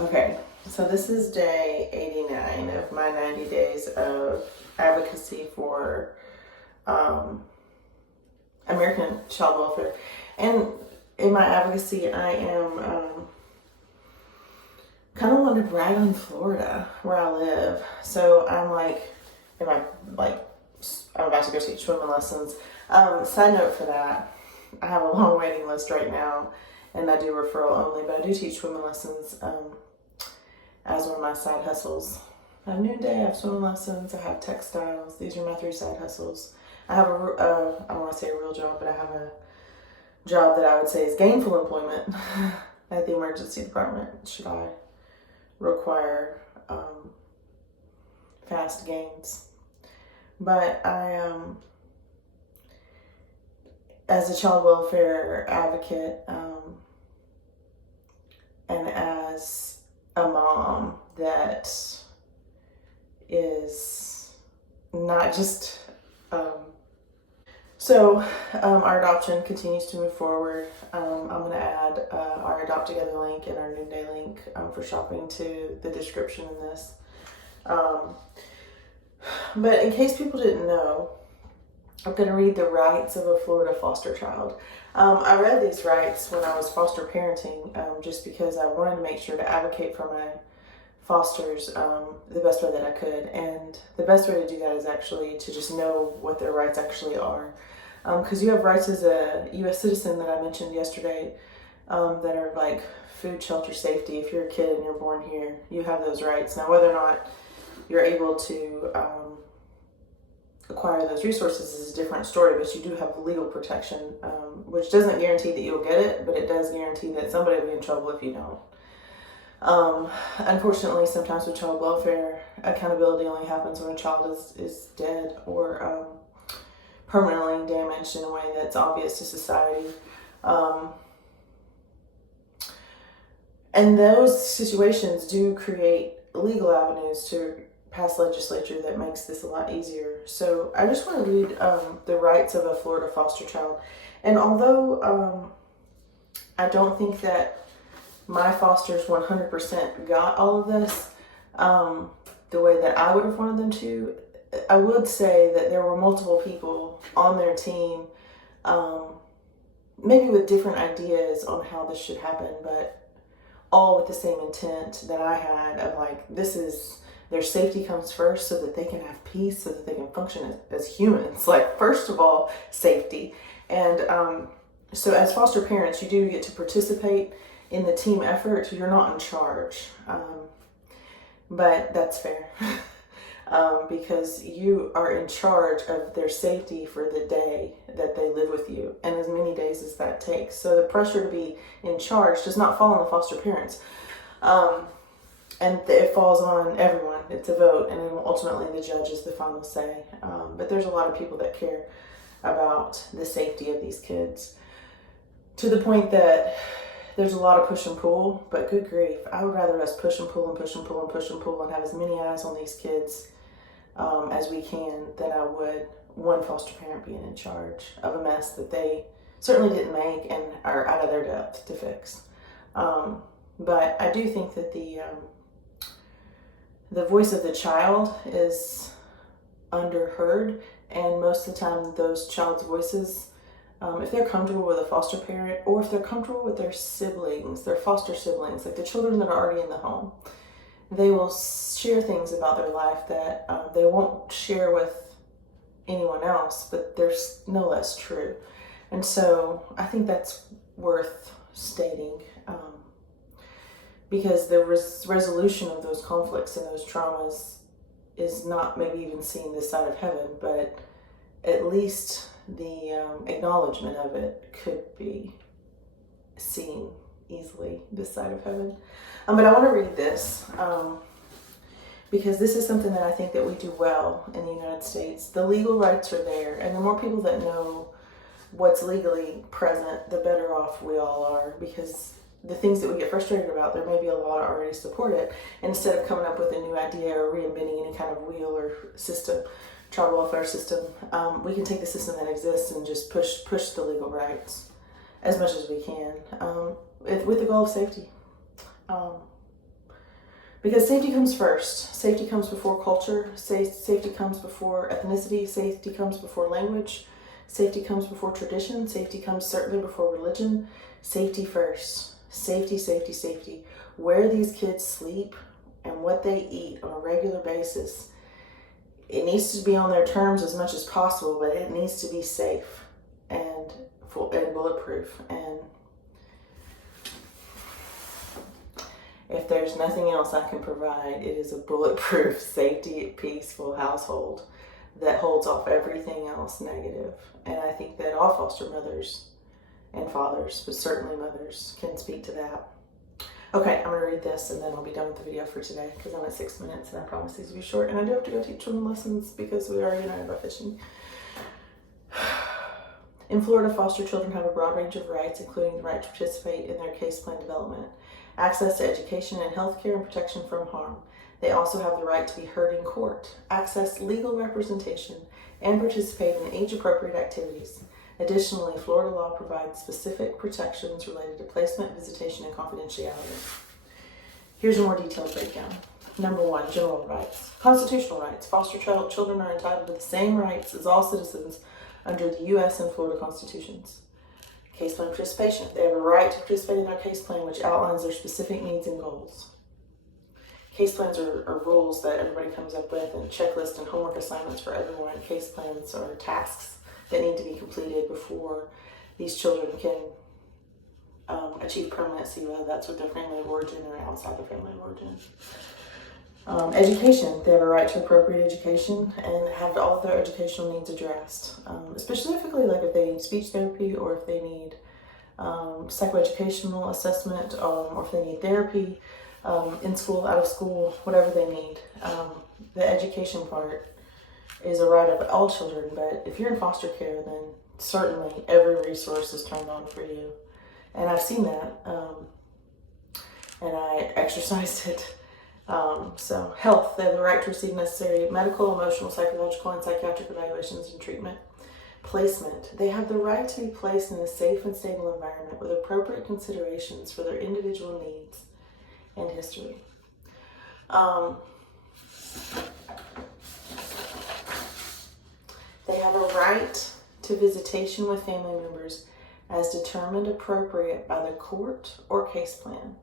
Okay, so this is day 89 of my 90 days of advocacy for American child welfare. And in my advocacy, I am kind of want to brag on Florida, where I live. So I'm like, I'm about to go take swimming lessons. Side note for that, I have a long waiting list right now, and I do referral only, but I do teach swimming lessons as one of my side hustles. I have noonday, I have swimming lessons, I have textiles. These are my 3 side hustles. I have I don't want to say a real job, but I have a job that I would say is gainful employment at the emergency department, should I require fast gains. But I, as a child welfare advocate, and as a mom that is not just our adoption continues to move forward. I'm going to add our Adopt Together link and our Noonday link for shopping to the description in this. But in case people didn't know, I'm going to read the rights of a Florida foster child. I read these rights when I was foster parenting, just because I wanted to make sure to advocate for my fosters the best way that I could. And the best way to do that is actually to just know what their rights actually are. Because you have rights as a U.S. citizen that I mentioned yesterday that are like food, shelter, safety. If you're a kid and you're born here, you have those rights. Now, whether or not you're able to acquire those resources is a different story, but you do have legal protection, which doesn't guarantee that you'll get it, but it does guarantee that somebody will be in trouble if you don't. Unfortunately, sometimes with child welfare, accountability only happens when a child is dead or permanently damaged in a way that's obvious to society. And those situations do create legal avenues to pass legislature that makes this a lot easier. So I just want to read the rights of a Florida foster child. And although I don't think that my fosters 100% got all of this the way that I would have wanted them to, I would say that there were multiple people on their team, maybe with different ideas on how this should happen, but all with the same intent that I had of like, their safety comes first so that they can have peace, so that they can function as humans. Like, first of all, safety. And so as foster parents, you do get to participate in the team effort. You're not in charge, but that's fair. Because you are in charge of their safety for the day that they live with you, and as many days as that takes. So the pressure to be in charge does not fall on the foster parents, and it falls on everyone. It's a vote, and then ultimately the judge is the final say. But there's a lot of people that care about the safety of these kids, to the point that there's a lot of push and pull. But good grief, I would rather us push and pull and push and pull and push and pull and have as many eyes on these kids as we can than I would one foster parent being in charge of a mess that they certainly didn't make and are out of their depth to fix. But I do think that the voice of the child is underheard, and most of the time those child's voices, if they're comfortable with a foster parent, or if they're comfortable with their siblings, their foster siblings, like the children that are already in the home, they will share things about their life that they won't share with anyone else, but they're no less true. And so I think that's worth stating, because the resolution of those conflicts and those traumas is not maybe even seen this side of heaven, but at least the acknowledgement of it could be seen easily this side of heaven. But I want to read this because this is something that I think that we do well in the United States. The legal rights are there, and the more people that know what's legally present, the better off we all are, because the things that we get frustrated about, there may be a law to already support it. And instead of coming up with a new idea or reinventing any kind of wheel or system, child welfare system, we can take the system that exists and just push the legal rights as much as we can, with the goal of safety. Because safety comes first. Safety comes before culture. Safety comes before ethnicity. Safety comes before language. Safety comes before tradition. Safety comes certainly before religion. Safety first. Safety, safety, safety. Where these kids sleep and what they eat on a regular basis, it needs to be on their terms as much as possible, but it needs to be safe and bulletproof. And if there's nothing else I can provide, it is a bulletproof, safety, peaceful household that holds off everything else negative. And I think that all foster mothers and fathers, but certainly mothers, can speak to that. Okay, I'm going to read this and then I'll be done with the video for today because I'm at 6 minutes and I promise these will be short. And I do have to go teach children lessons because we already know about fishing. In Florida, foster children have a broad range of rights, including the right to participate in their case plan development, access to education and health care, and protection from harm. They also have the right to be heard in court, access legal representation, and participate in age-appropriate activities. Additionally, Florida law provides specific protections related to placement, visitation, and confidentiality. Here's a more detailed breakdown. Number 1, general rights. Constitutional rights. Foster children are entitled to the same rights as all citizens under the U.S. and Florida constitutions. Case plan participation. They have a right to participate in their case plan, which outlines their specific needs and goals. Case plans are rules that everybody comes up with, and checklists and homework assignments for everyone. Case plans are tasks that need to be completed before these children can achieve permanency, whether that's with their family of origin or outside their family of origin. Education. They have a right to appropriate education and have all of their educational needs addressed, specifically like if they need speech therapy or if they need psychoeducational assessment, or if they need therapy in school, out of school, whatever they need. The education part is a right of all children, but if you're in foster care, then certainly every resource is turned on for you. And I've seen that, and I exercised it. So health, they have the right to receive necessary medical, emotional, psychological, and psychiatric evaluations and treatment. Placement, they have the right to be placed in a safe and stable environment with appropriate considerations for their individual needs and history. They have a right to visitation with family members as determined appropriate by the court or case plan.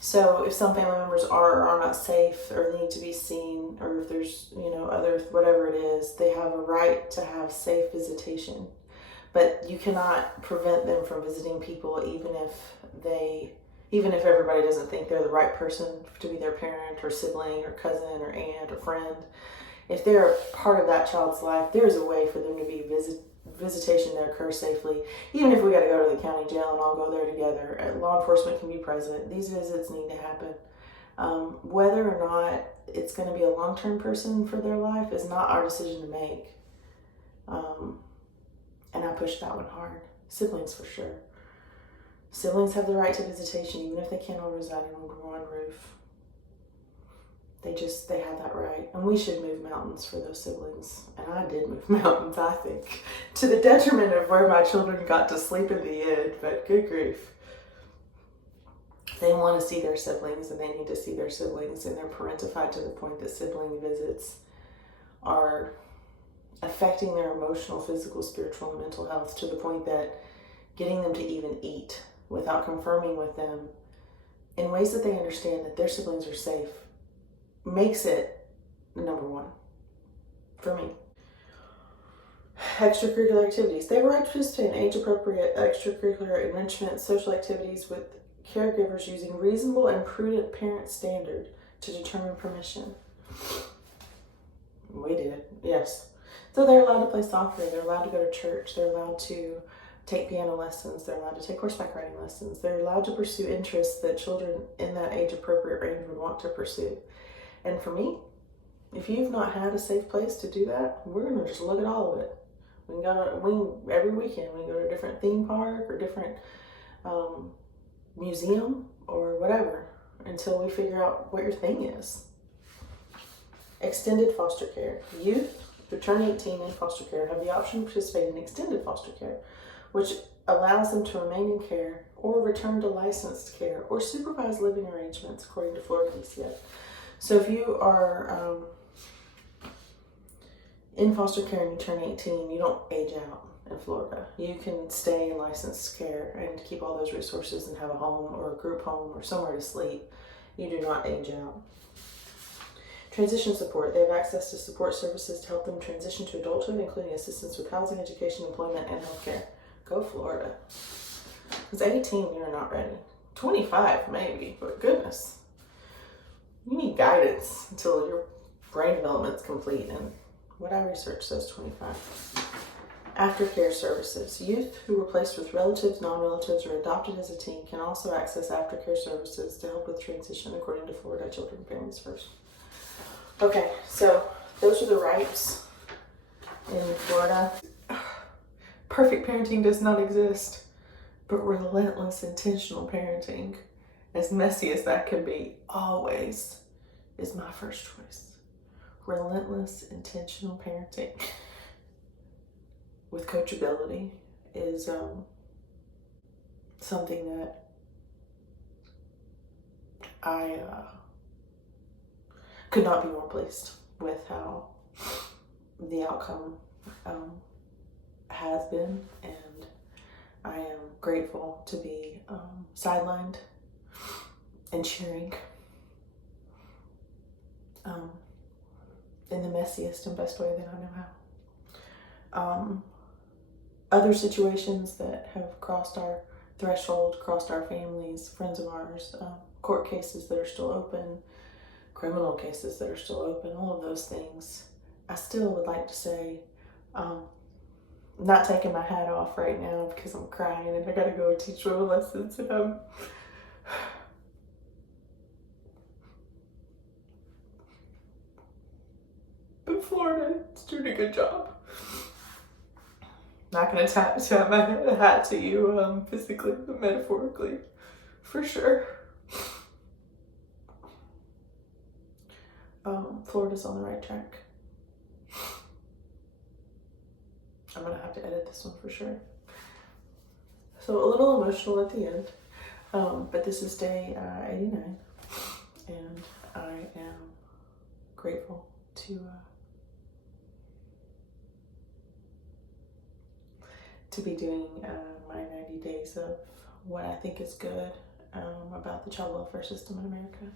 So if some family members are or are not safe or need to be seen, or if there's, other, whatever it is, they have a right to have safe visitation. But you cannot prevent them from visiting people even if everybody doesn't think they're the right person to be their parent or sibling or cousin or aunt or friend. If they're part of that child's life, there's a way for them to be visitation to occur safely. Even if we got to go to the county jail and all go there together, law enforcement can be present. These visits need to happen. Whether or not it's going to be a long-term person for their life is not our decision to make. And I pushed that one hard. Siblings for sure. Siblings have the right to visitation even if they can't all reside under one roof. They have that right. And we should move mountains for those siblings. And I did move mountains, I think, to the detriment of where my children got to sleep in the end, but good grief. They want to see their siblings and they need to see their siblings, and they're parentified to the point that sibling visits are affecting their emotional, physical, spiritual, and mental health to the point that getting them to even eat without confirming with them in ways that they understand that their siblings are safe makes it number one for me. Extracurricular activities. They have a right to participate in age-appropriate extracurricular enrichment, social activities with caregivers using reasonable and prudent parent standard to determine permission. We did, yes. So they're allowed to play soccer, they're allowed to go to church, they're allowed to take piano lessons, they're allowed to take horseback riding lessons, they're allowed to pursue interests that children in that age-appropriate range would want to pursue. And for me, if you've not had a safe place to do that, we're going to just look at all of it. We can go to, every weekend, we can go to a different theme park or different museum or whatever until we figure out what your thing is. Extended foster care. Youth who turn 18 in foster care have the option to participate in extended foster care, which allows them to remain in care or return to licensed care or supervised living arrangements, according to Florida DCF. So if you are in foster care and you turn 18, you don't age out in Florida. You can stay in licensed care and keep all those resources and have a home or a group home or somewhere to sleep. You do not age out. Transition support. They have access to support services to help them transition to adulthood, including assistance with housing, education, employment, and healthcare. Go Florida. Because 18, you're not ready. 25, maybe, but goodness. You need guidance until your brain development's complete, and what I research says 25. Aftercare services. Youth who were placed with relatives, non-relatives, or adopted as a teen can also access aftercare services to help with transition, according to Florida Children and Families First. Okay, so those are the rights in Florida. Perfect parenting does not exist, but relentless, intentional parenting, as messy as that can be, always is my first choice. Relentless, intentional parenting with coachability is something that I could not be more pleased with how the outcome has been, and I am grateful to be sidelined and cheering in the messiest and best way that I know how. Other situations that have crossed our threshold, crossed our families, friends of ours, court cases that are still open, criminal cases that are still open, all of those things, I still would like to say, I'm not taking my hat off right now because I'm crying and I gotta go teach women lessons, and but Florida is doing a good job. Not gonna tap my hat to you physically, but metaphorically, for sure. Florida's on the right track. I'm gonna have to edit this one for sure. So a little emotional at the end, but this is day 89, and I am grateful to be doing my 90 days of what I think is good about the child welfare system in America.